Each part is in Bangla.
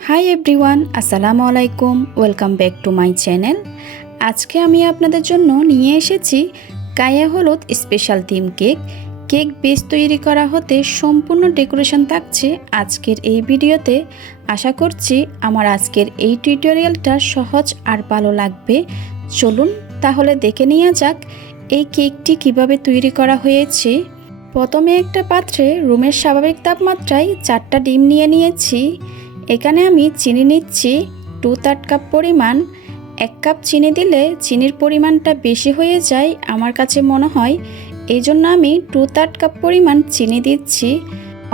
হাই এভরিওয়ান, আসসালামু আলাইকুম। Welcome back to my channel. আজকে আমি আপনাদের জন্য নিয়ে এসেছি গায়ে হলুদ special theme cake. Cake base তৈরি করা হতে সম্পূর্ণ ডেকোরেশন থাকছে আজকের এই ভিডিওতে। আশা করছি আমার আজকের এই টিউটোরিয়ালটা সহজ আর ভালো লাগবে। চলুন তাহলে দেখে নেওয়া যাক এই কেকটি কিভাবে তৈরি করা হয়েছে। প্রথমে একটা পাত্রে রুমের স্বাভাবিক তাপমাত্রায় 4টা ডিম নিয়ে নিয়েছি। এখানে আমি চিনি নিচ্ছি 2/3 কাপ পরিমাণ। 1 কাপ চিনি দিলে চিনির পরিমাণটা বেশি হয়ে যায় আমার কাছে মনে হয়, এই জন্য আমি 2/3 কাপ পরিমাণ চিনি দিচ্ছি।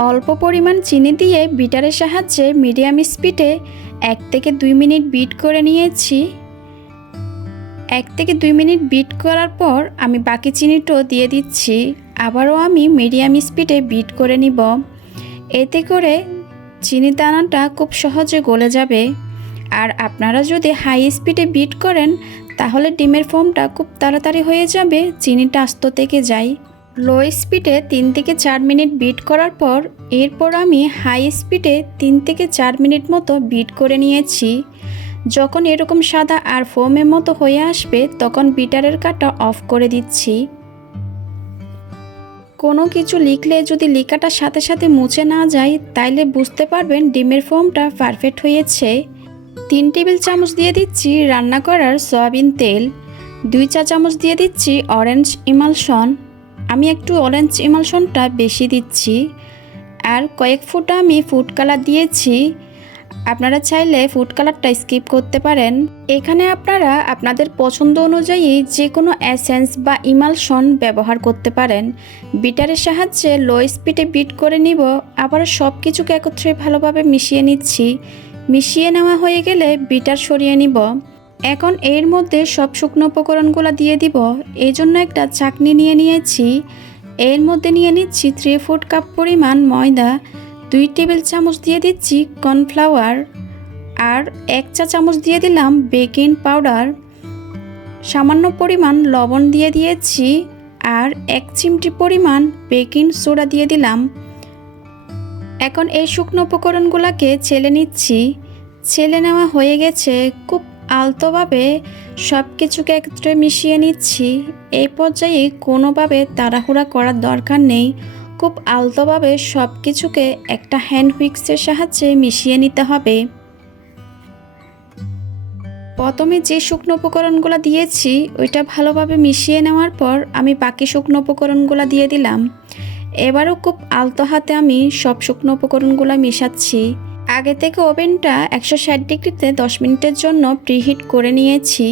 অল্প পরিমাণ চিনি দিয়ে বিটারের সাহায্যে মিডিয়াম স্পিডে 1 থেকে 2 মিনিট বিট করে নিয়েছি। 1 থেকে 2 মিনিট বিট করার পর আমি বাকি চিনিটাও দিয়ে দিচ্ছি। আবারও আমি মিডিয়াম স্পিডে বিট করে নিব। এতে করে চিনি দানাটা খুব সহজে গলে যাবে। আর আপনারা যদি হাই স্পিডে বিট করেন তাহলে ডিমের ফোমটা খুব তাড়াতাড়ি হয়ে যাবে, চিনিটা আস্ত থেকে যায়। লো স্পিডে 3 থেকে 4 মিনিট বিট করার পর এরপর আমি হাই স্পিডে 3 থেকে 4 মিনিট মতো বিট করে নিয়েছি। যখন এরকম সাদা আর ফোমের মতো হয়ে আসবে তখন বিটারের কাঁটা অফ করে দিচ্ছি। কোনো কিছু লিখলে যদি লেখাটার সাথে সাথে মুছে না যায় তাইলে বুঝতে পারবেন ডিমের ফোমটা পারফেক্ট হয়েছে। 3 টেবিল চামচ দিয়ে দিচ্ছি রান্না করার সয়াবিন তেল। 2 চা চামচ দিয়ে দিচ্ছি অরেঞ্জ ইমালশন। আমি একটু অরেঞ্জ ইমালশনটা বেশি দিচ্ছি। আর কয়েক ফোঁটা আমি ফুড কালার দিয়েছি। আপনারা চাইলে ফুড কালারটা স্কিপ করতে পারেন। এখানে আপনারা আপনাদের পছন্দ অনুযায়ী যে কোনো এসেন্স বা ইমালশন ব্যবহার করতে পারেন। বিটারের সাহায্যে লো স্পিডে বিট করে নিব। আবার সব কিছুকে একত্রে ভালোভাবে মিশিয়ে নিচ্ছি। মিশিয়ে নেওয়া হয়ে গেলে বিটার সরিয়ে নিব। এখন এর মধ্যে সব শুকনো উপকরণগুলো দিয়ে দিব। এই জন্য একটা চাকনি নিয়ে নিয়েছি। এর মধ্যে নিয়ে নিচ্ছি 3/4 কাপ পরিমাণ ময়দা। 2 টেবিল চামচ দিয়ে দিচ্ছি কর্নফ্লাওয়ার। আর 1 চা চামচ দিয়ে দিলাম বেকিং পাউডার। সামান্য পরিমাণ লবণ দিয়ে দিয়েছি। আর 1 চিমটি পরিমাণ বেকিং সোডা দিয়ে দিলাম। এখন এই শুকনো উপকরণগুলোকে ছেলে নিচ্ছি। ছেলে নেওয়া হয়ে গেছে। খুব আলতোভাবে সব কিছুকে একত্রে মিশিয়ে নিচ্ছি। এই পর্যায়ে কোনোভাবে তাড়াহুড়া করার দরকার নেই। খুব আলতোভাবে সব কিছুকে একটা হ্যান্ড হুইক্সের সাহায্যে মিশিয়ে নিতে হবে। প্রথমে যে শুকনো উপকরণগুলো দিয়েছি ওইটা ভালোভাবে মিশিয়ে নেওয়ার পর আমি বাকি শুকনো উপকরণগুলো দিয়ে দিলাম। এবারও খুব আলতো হাতে আমি সব শুকনো উপকরণগুলো মেশাচ্ছি। আগে থেকে ওভেনটা 160 ডিগ্রিতে 10 মিনিটের জন্য প্রিহিট করে নিয়েছি।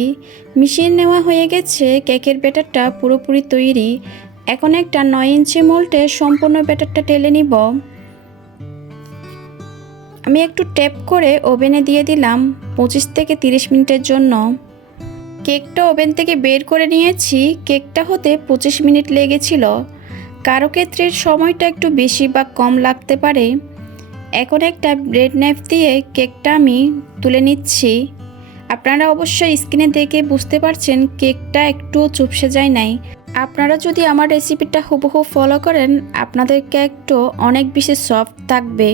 মিশিয়ে নেওয়া হয়ে গেছে। কেকের ব্যাটারটা পুরোপুরি তৈরি। এখন একটা 9 ইঞ্চি মোল্ডে সম্পূর্ণ ব্যাটারটা ঢেলে নিব। আমি একটু ট্যাপ করে ওভেনে দিয়ে দিলাম 25 থেকে 30 মিনিটের জন্য। কেকটা ওভেন থেকে বের করে নিয়েছি। কেকটা হতে 25 মিনিট লেগেছিল। কারো ক্ষেত্রে সময়টা একটু বেশি বা কম লাগতে পারে। এখন একটা ব্রেড নাইফ দিয়ে কেকটা আমি তুলে নিচ্ছি। আপনারা অবশ্যই স্ক্রিনে দেখে বুঝতে পারছেন কেকটা একটু চুপসে যায় নাই। আপনারা যদি আমার রেসিপিটা হুবহু ফলো করেন আপনাদের কেকটা অনেক বেশি সফট থাকবে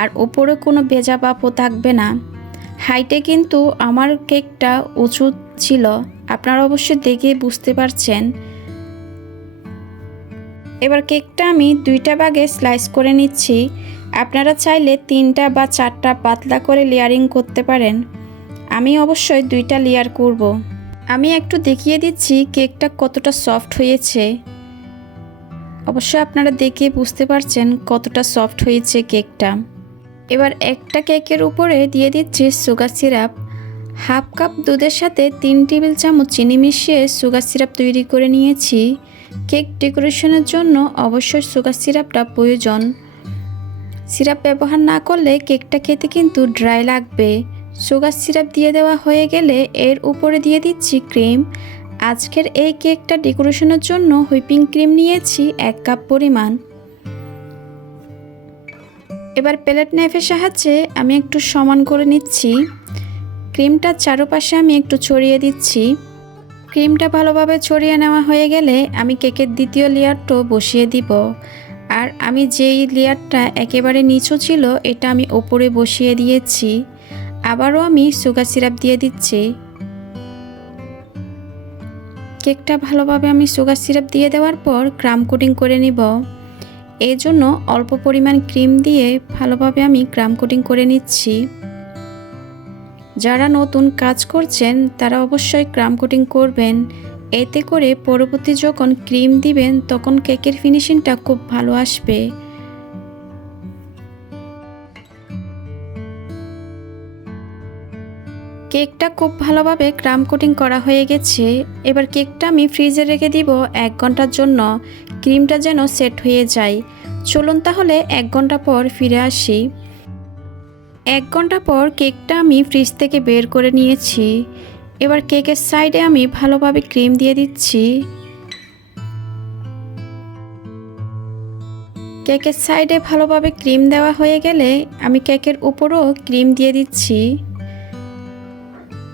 আর উপরে কোনো ভেজা ভাবও থাকবে না। হাইটে কিন্তু আমার কেকটা উঁচু ছিল, আপনারা অবশ্যই দেখে বুঝতে পারছেন। এবার কেকটা আমি 2টা ভাগে স্লাইস করে নিচ্ছি। আপনারা চাইলে 3টা বা 4টা পাতলা করে লেয়ারিং করতে পারেন। আমি অবশ্যই 2টা লেয়ার করব। আমি একটু দেখিয়ে দিচ্ছি কেকটা কতটা সফট হয়েছে। অবশ্যই আপনারা দেখে বুঝতে পারছেন কতটা সফট হয়েছে কেকটা। এবার একটা কেকের উপরে দিয়ে দিচ্ছি সুগার সিরাপ। 1/2 কাপ দুধের সাথে 3 টেবিল চামচ চিনি মিশিয়ে সুগার সিরাপ তৈরি করে নিয়েছি। কেক ডেকোরেশনের জন্য অবশ্যই সুগার সিরাপটা প্রয়োজন। সিরাপ ব্যবহার না করলে কেকটা খেতে কিন্তু ড্রাই লাগবে। সুগার সিরাপ দিয়ে দেওয়া হয়ে গেলে এর উপরে দিয়ে দিচ্ছি ক্রিম। আজকের এই কেকটা ডেকোরেশনের জন্য হুইপিং ক্রিম নিয়েছি 1 কাপ পরিমাণ। এবার প্লেট নাইফের সাহায্যে আমি একটু সমান করে নিচ্ছি। ক্রিমটা চারপাশে আমি একটু ছড়িয়ে দিচ্ছি। ক্রিমটা ভালোভাবে ছড়িয়ে নেওয়া হয়ে গেলে আমি কেকের দ্বিতীয় লেয়ারটাও বসিয়ে দিব। আর আমি যেই লেয়ারটা একেবারে নিচু ছিল এটা আমি ওপরে বসিয়ে দিয়েছি। আবারও আমি সুগার সিরাপ দিয়ে দিচ্ছি। কেকটা ভালোভাবে আমি সুগার সিরাপ দিয়ে দেওয়ার পর ক্রাম কোটিং করে নিব। এই জন্য অল্প পরিমাণ ক্রিম দিয়ে ভালোভাবে আমি ক্রাম কোটিং করে নিচ্ছি। যারা নতুন কাজ করছেন তারা অবশ্যই ক্রাম কোটিং করবেন, এতে করে পরবর্তী যখন ক্রিম দিবেন তখন কেকের ফিনিশিংটা খুব ভালো আসবে। কেকটা খুব ভালোভাবে ক্রাম কোটিং করা হয়ে গেছে। এবার কেকটা আমি ফ্রিজে রেখে দিব 1 ঘন্টার জন্য, ক্রিমটা যেন সেট হয়ে যায়। চলুন তাহলে 1 ঘন্টা পর ফিরে আসি। 1 ঘন্টা পর কেকটা আমি ফ্রিজ থেকে বের করে নিয়েছি। এবার কেকের সাইডে আমি ভালোভাবে ক্রিম দিয়ে দিচ্ছি। কেকের সাইডে ভালোভাবে ক্রিম দেওয়া হয়ে গেলে আমি কেকের উপরও ক্রিম দিয়ে দিচ্ছি।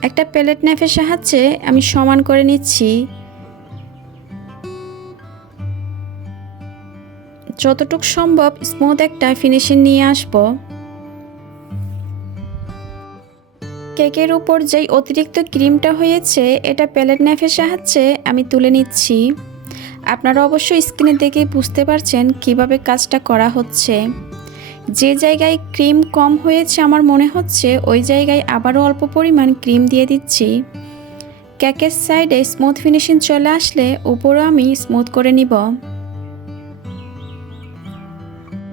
একটা প্যালেট নাইফের সাহায্যে আমি সমান করে নিচ্ছি। যতটুকু সম্ভব স্মুথ একটা ফিনিশিং নিয়ে আসব। কেকের উপর যেই অতিরিক্ত ক্রিমটা হয়েছে এটা প্যালেট নাইফের সাহায্যে আমি তুলে নিচ্ছি। আপনারা অবশ্যই স্ক্রিনে দেখে বুঝতে পারছেন কিভাবে কাজটা করা হচ্ছে। যে জায়গায় ক্রিম কম হয়েছে আমার মনে হচ্ছে ওই জায়গায় আবারও অল্প পরিমাণ ক্রিম দিয়ে দিচ্ছি। কেকের সাইডে স্মুথ ফিনিশিং চলে আসলে উপরও আমি স্মুথ করে নিব।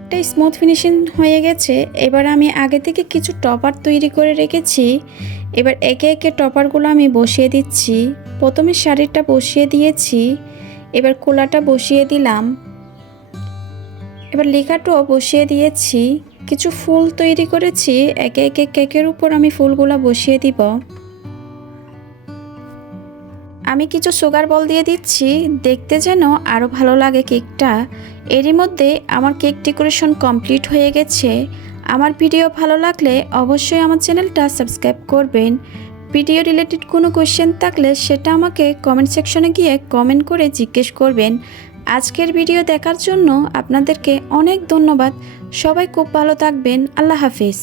একটা স্মুথ ফিনিশিং হয়ে গেছে। এবার আমি আগে থেকে কিছু টপার তৈরি করে রেখেছি। এবার একে একে টপারগুলো আমি বসিয়ে দিচ্ছি। প্রথমে শাড়িটা বসিয়ে দিয়েছি, এবার কোলাটা বসিয়ে দিলাম, এবার লেখাটাও বসিয়ে দিয়েছি। কিছু ফুল তৈরি করেছি, একে একে কেকের উপর আমি ফুলগুলো বসিয়ে দিব। আমি কিছু সুগার বল দিয়ে দিচ্ছি, দেখতে যেন আরও ভালো লাগে কেকটা। এরই মধ্যে আমার কেক ডেকোরেশন কমপ্লিট হয়ে গেছে। আমার ভিডিও ভালো লাগলে অবশ্যই আমার চ্যানেলটা সাবস্ক্রাইব করবেন। ভিডিও রিলেটেড কোনো কোয়েশ্চেন থাকলে সেটা আমাকে কমেন্ট সেকশনে গিয়ে কমেন্ট করে জিজ্ঞেস করবেন। আজকের ভিডিও দেখার জন্য আপনাদেরকে অনেক ধন্যবাদ। সবাই খুব ভালো থাকবেন। আল্লাহ হাফিজ।